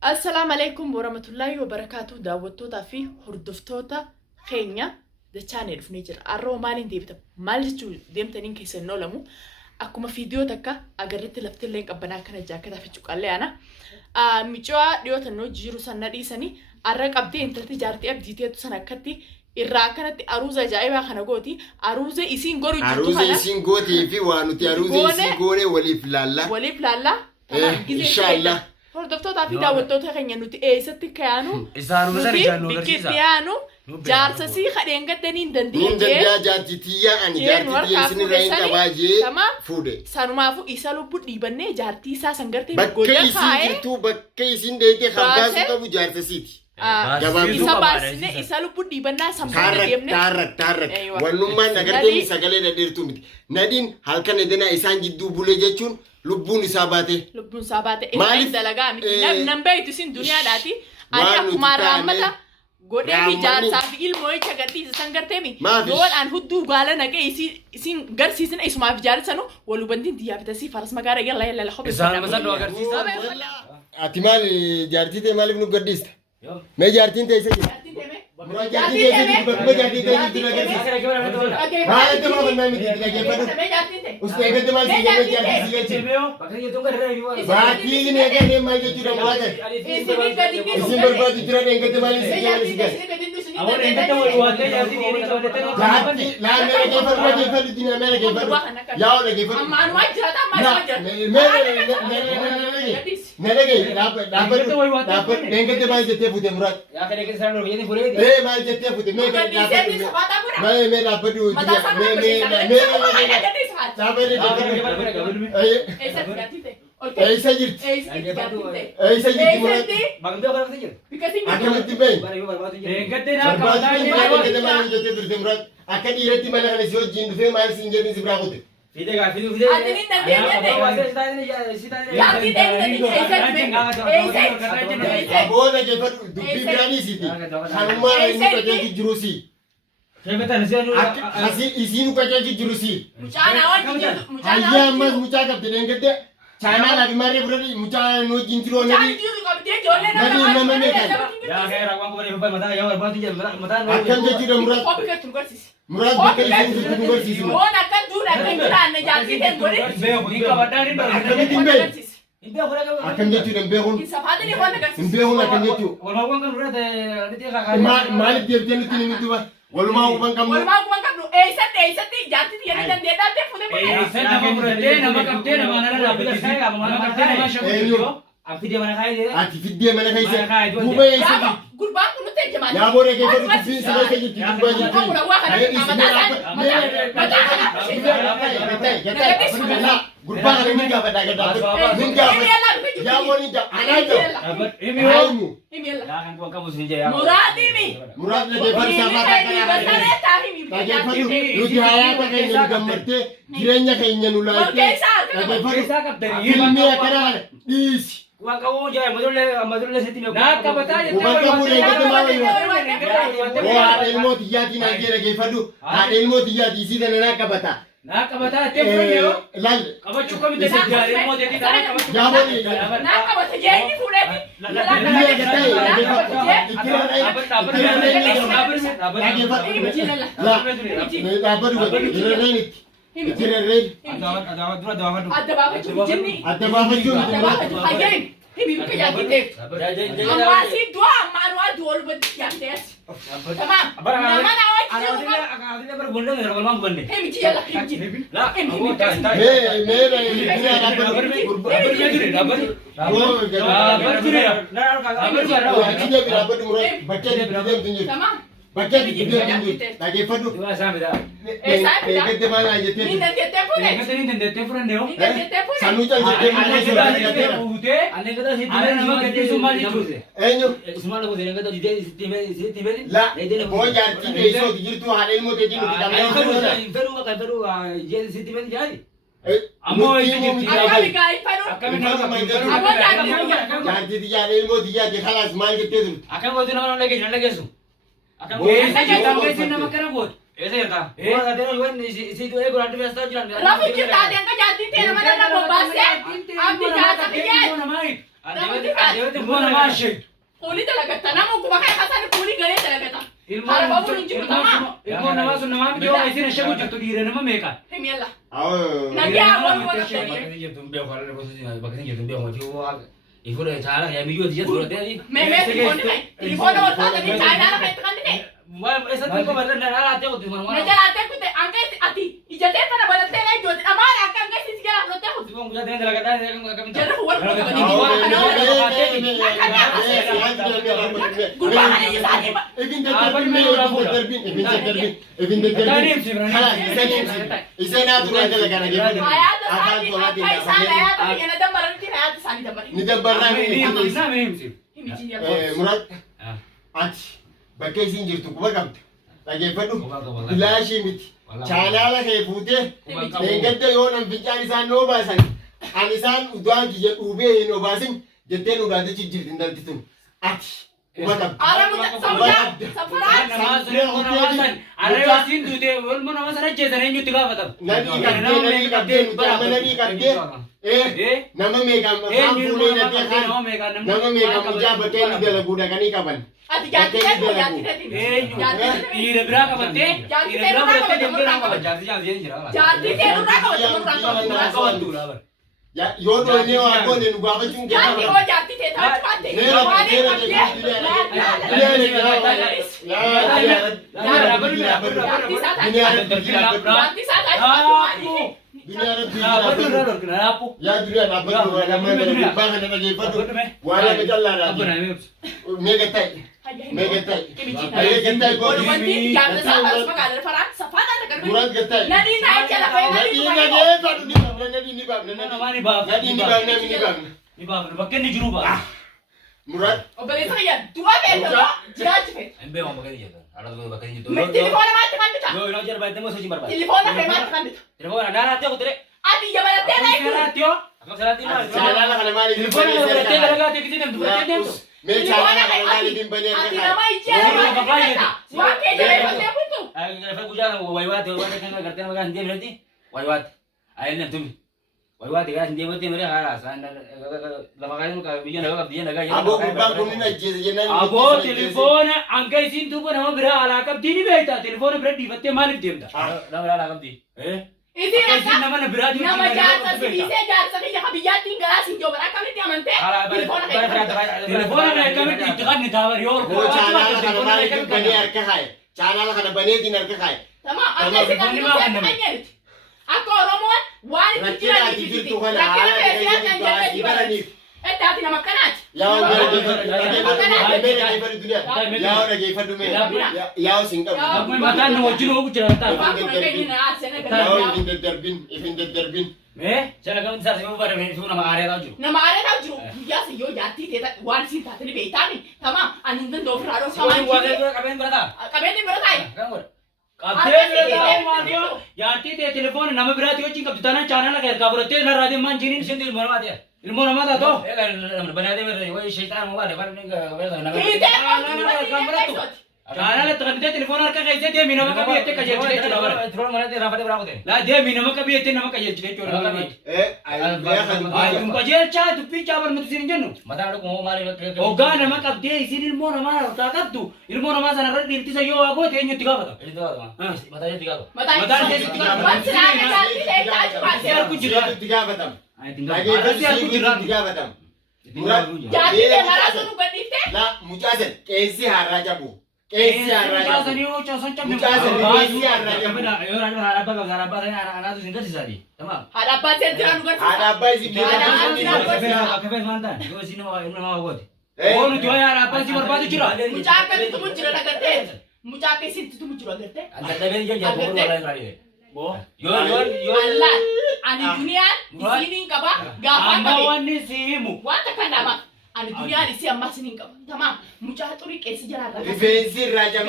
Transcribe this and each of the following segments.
Assalamu alaikum warahmatullahi wabarakatuh daawwattoota fi hordoftoota keenya the channel dhufnee jira. Arroo maaliin deebita? Maal jechuu deemtaniin keessan noolamu akkuma viidiyoo takka agarratti laftillee qabbanaa kana jaakkataa fi cuqallee ana. Micoo dhiyootan noo jiru sana dhiisanii arra qabdee intalti jaartii abdiiteetu sana akkatti irraa kanatti aruuza ajaa'ibaa kana gooti. Aruuza isiin goru jirtu kana. Aruuza isiin gootii fi waan nuti aruuza isiin goone waliif laalla. Waliif laalla. Inshallah. Hordoftoota fi daawwattoota keenya nuti eessatti kayaanu isaanuma sana jaannu agarsiisa. Bikkiyaanu jaarsasii kadheen gaddanii hin dandeenye. Niin danda'a jaartitiyyaa ani jaartitiyyaa isin irraa hin qabaajee fuudhe. Sanumaafu isa lubbuu dhiibannee jaartii isaa sangartee bakka isin jirtu bakka isin deetee hambaasu qabu jaarsasiiti. Isa baasine isa lubbuu dhiibannaa sammuu deemne. Taarrak wannummaan nagartee sagalee dhadheertuu miti. Nadiin halkan edenaa isaan jidduu bulee jechuun lubbuun isaa baate. Lubbuun isaa baate. Maaliif dalagaa miti? Nan beektu isin duniyaadhaati. Ani akkuma raammata godhee fi jaarsaa fi ilmoo icha gadhiisa san garteemi. Yoodhaan hudduu gaala naqee isin garsiisina isumaaf jaarsanu walubantiin diyyaa bitasii faras magaala yalla yalla la hobe. Isaanuma sana agarsiisa. Ati maal jaartii ta'e maaliif nu gadhiista? Mee jaartiin ta'e isa jira. Jaartiin ta'e bakkuma jaartii ta'e jirtu agarsiisa. Maal itti maafannaa miti dhaggeeffadhu. Usti eegalte maal si jedhee jaartii si jechuudha. Baatii inni eegalee maal jechuudha maal isin barbaadu jira eegalte maal si jedhee Awwan eegalte wal waatee jaartii deemee qabatee jaartii laamee dhaggeeffadhu diina mee dhaggeeffadhu. Yaa dhaggeeffadhu. Ammaan waan jiraata ammaan waan jiraata. Nalagay dapat eegalte maal jettee fuute muraat. yaa kan eegalte sana roobiyanii furee. Maal jettee fuute mee dhaabbadhu eessa jirti? Eessa jirti muraat? Baqamtee kana fite jira. Akkamitti bahi? Eeggattee naa qabataa jettee turte muraat. Akka dhiiratti mana kana si wajjin dhufee maal siin jedhin si biraa kute? Fide gaa fide fide. Adini Booda jeeffadhu dubbii biraanii siiti. Kanumaa inni qajeelchi jiru si. Isiin qajeelchi jiru si. Hayyaa ammas mucaa qabdi deengatte. Chaanaa laafi maarree fudhadhi mucaa noo jintiroo nadi. Nadi nama meeqan. Akkam jechuudha muraat. Muraat bakka isiin jirtu nu barsiisuma. Akkamitti hin beeku? Akkam jechuudha hin beekuun? Hin beekuun akkam jechuudha? Maaliif deebitee nutti hin himtuba? Walumaa huban qabnu. Eessatti jaartii yaada dandeedhaatee fuudhee nama fudhattee nama qabdee nama nana dhaabbatee nama qabdee nama shakkuu Afidee mana kaayee. Ati fiddee mana kaayee. Guba eessa? Gurbaan kun nuti ejjamaa. Yaa boodee keessa dubbiin siree keessa jirti gurbaa jirti. Gurbaa kana min gaafadhaa gaddaa. Min gaafadhaa. Yaa boodee anaa jira. Haayimu. Yaa kan kuwan qabu sin jee. Muraadimi. Muraad dhaggeeffatu saafaa dhaggeeffatu. Nuti hayaata keenya nu gammattee jireenya keenya nu laattee dhaggeeffatu. Filmii akkanaa dhiisi. Wakawu jaya madulle siti me na kabata je waka bure ngate mawe yo ha elmo tiyati na jere ge fadu ha elmo tiyati sida na kabata te fure lal kabachu ko mi te se jare elmo te ti dara kabachu ya boni na kabata je ni fure Baca di video ini, lagi fadu. Eegalte maal jettee? Ni furan deo. Sanuucal jettee maal jettee? Ane kada sitti nama gaddi sumali jute. Eenyu? Sumala ko dene kada dite sitti beri. La, boo jaartii keessoo jirtu haadha ilmoo teetii nuti dhabnee. Feru maka feru je sitti beri jadi. Ammoo jaartii tiyyaa ilmoo tiyyaa je khalas maal jettee turte? Akan ko nama lagi janda gesu. Akan ko esa nama kana bot. Esa yerta. Wo adena wen si tu ego rantu biasa jalan. Rafu kita ada yang kerja di mana nak membahas? Abdi kata kerja. Adeemte ilmoo namaa ishee. Kuli dalagata namu kuma kaya kasani kuli gale dalagata. Hara babu ninjiru tama. Ilmoo namaa sun namaa miti yoo isin ishee gujjattu dhiire nama meeqa? Himiyalla. Awo. Nagi awon wala Bakka tani. jirtu mbee kwaala bakka jirtu mbee kwaala ifura chaala ya miliyo diya dura tadi. Me telefone wala tata ni china na kaitu kandi ne. Esa tuh kau berada dalam hati aku tuh mana. Najar ate kute angke ati. Ijate tana balate na jodi. Amara angke angke sisi kala rote ho. Tuh kamu jadi dalam kata kami. Jara huwal ko ni. Gurba hane je sadi ba. Evin Isena tu nanti lagi lagi. Ayat sadi. Kai sana ayat yana dambaran ti ayat sani dambaran. Ni dambaran Ini Himi jinya. Murad. Ati. Bakka isin jirtu quba qabda. Dhageeffadhu. Bilaashii miti. Chaanaala kee fuutee deeggadda yoo nan fincaan isaan noo baasan ani isaan udaan kiyya dhuubee hin obaasin jettee nu gaatichi jirti intalti tun. Ati quba qabda. Aramu samuda. Safuran. Arreewa siin duute waluma nama sana jeesan eenyutti gaafatamu. Nanii qabdee nama meeqaan fuulee hidhatee kaan nama meeqaan mucaa bakkee inni dalaguu dhaqanii qaban. Ati jati tete. Dhiira biraa qabattee dhiira biraa fudhattee deemtee nama qaban jaarti jaarti jira. Jati tete nurraa qabatu. Yoo doonee waa goone nu gaafachuun Jati o jati tete taate. Yaa duriyaa dhaabbatu nama gubbaa kana dhageeffatu waan nama callaadhaa meeqa ta'e meeqa ta'e Wanti jaarta saafara magaalaa faraan safaadha takar. Murad gatai. Nadi naik jalan kaya nadi. Nadi ni bab. Nama ni bab. Nadi ni bab. Nadi ni bab. Ni bab. Bakkan ni juru bab. Murad. Obboleessa kiyya du'a beekama jiraachuu fedha. Embee waan bakkan ni jetta. Ala tu bakkan ni jetta. Telefoona maatti kan bita. Yo ina jar baatee mo sochi barbaada. Telefoona kee maatti kan bita. Telefoona daala tee kutere. Ati jabalattee na eeguu. Daala tee. Akkam salaati ma. Chaalala kana maali? Telefoona dabalatee dalagaa tee kitiin namtu baatee deemtu. Mee chaalala kana maali dimbanii Ati akka nama ijaa waan kee jabeeffatee bultu. Ay fa gujaa waywaate kan gartee nama kan deemti. Waywaate. Ay nan tumi. Waywaate kan deemti mere haala san lafa kan ka biyya naga biyya naga. Aboo gubbaan kun ni ajjeese jennaan. Aboo telefoona hanga isin tuba nama biraa alaa qabdii ni beekta. Telefoona bira dhiifattee maaliif deemta? Nama biraa alaa qabdii. Isin Isin nama na biraa nama jaarsa sibiisee jaarsa kiyya ka biyyattiin garaa siin jooban akkamitti amantee telefoona kee telefoona na akkamitti itti qanni taabari yoo Koo chaalala kana maali dimbanii harka kaaye? Chaalala kana baneetiin harka kaaye. Tamam akka isin kan dhufee akka Oromoon waan itti Rakkinaati jirtu kana haala keessatti kan keessatti jedhee baraniif. Eddaati nama akkanaati. Yaa'u dhageeffadhu mee yaa'u sin qabu. mataan na wajjin oogu jira ta'a. Waan kun keenyi na aasene Yaa'u gadi. ifin daddarbin. Sana kan sarsi mau pada main nama area tahu ju. Nama areetaa jiru guyyaa si yoo jaartii teeta waan siin taatanii beektaani tamam ani hin danda'u ofirraa dhoo samaan jiru Kapan berata? qabeenyi bira taa'i. Kan ber. Kabel berata malu. Yati te telefon nama berarti wajin kapitana channel lagi kabar te na radio manjinin sendiri mana mati. Ilmu nama tak tahu. Ya kan benar dia berarti wajin syaitan mau ada kan nama. Kita Channel tekan dia telefon harga kayak dia minum kabi ete kajian cile cile ber. Telefon mana dia rapat berapa tu? Lah dia minum kabi ete nama kajian cile cile kabi. Ay tum kajian cah tu pi cah ber mutu sini jenu. Mata ada kau mari. Oga nama kabi dia sini ilmu nama tak tak tu. Ilmu nama sana ber dirti saya yo aku te nyu tiga apa? Itu apa? Mata dia tiga apa? Mata dia tiga. What's wrong with that? Saya aku jira. Tiga batam. Ay tinggal. Dhageeffadhu Saya aku jira. tiga batam. Murad. Jaartii tee maraa sun hubanniftee? La mucaasan qeessi harraa cabu. Qeessi harraa cabu. Sani oh casan cam. Mucaasan qeessi harraa cabu. Yo rano harap anak tu singkat sisa di. Tamam. Haadha abbaa seentira nu Haadha garsiisa. abbaa isin Kafe mantan. Yo sini mau buat. Oh nu jual harap apa sih berbatu jira. Mucaa akkasitti mun jira agartee? Mucaa akkasitti mun jira agartee? Anda tapi dia jadi baru mulai tadi. Bo. Yo. Allaan ani duniyaan isiniin qaba gaafaan qabe. Ambawan ni simu. Wanta kanama ani duniyaan isii amma isiniin qaba. Tamam mucaa xurii qeessi jira irraa. Rifeensi irraa cabu.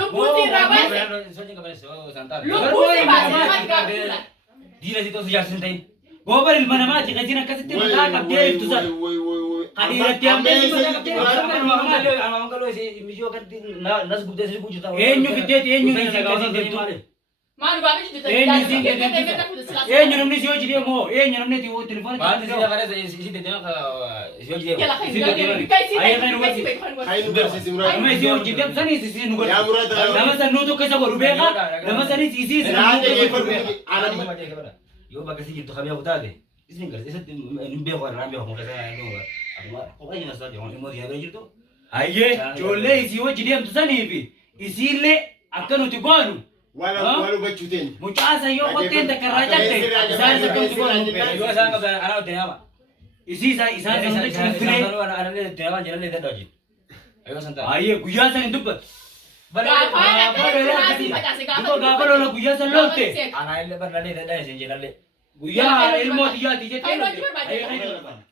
Lubbuuti irraa baase. Lubbuuti baase namatti gaafatuudha. Dila situ sejak sentain. Gobar ilmana mati kajina kasih mata kapdia itu sah. Hadir tiap hari mata kapdia. Amam kalau si misio kan nas gubde se bujuta. Enyu gede enyu ni kau sih dari mana? Maal baafii jirtu? Eenyu namni si hojii deemu eenyu namni tii telefoon Maal si agarra si deema si hojii deema. Yala Si deema. Hay nu barsiisi mura. Amma si hojii deemu sani si nu Yaa godhu. mura Nama san nutu keessa godhu beeka. Nama sani si Raajaa geeffadhu. Anamma. Yoo bakka si jirtu kamee kutaate isin garsi isatti hin beeku irraa beeku muka sana dhuunfa. Akkuma kophaa inni asaa jiru immoo diyaa jirtu. Ayyee ijoollee isii hojii deemtu saniifi isiillee akka nuti goonu. Wal hubachuu teenya. Mucaasa yoo qotteen takka irraa cabde isaan isa kamtu goonu. Yoo isaan qabdan anaa itti nama. Isii isaan isa cunfilee. Anallee itti nama jedhalee dadhaa jiru. Yoo san ta'a. Ayyee guyyaa san hin dubbatu. Gaafa lola guyyaa san loolte. Anaa illee barnaalee dadhaa isin jedhalee. Guyyaa ilmoo xiyyaati jettee. Ayyee hojii barbaade.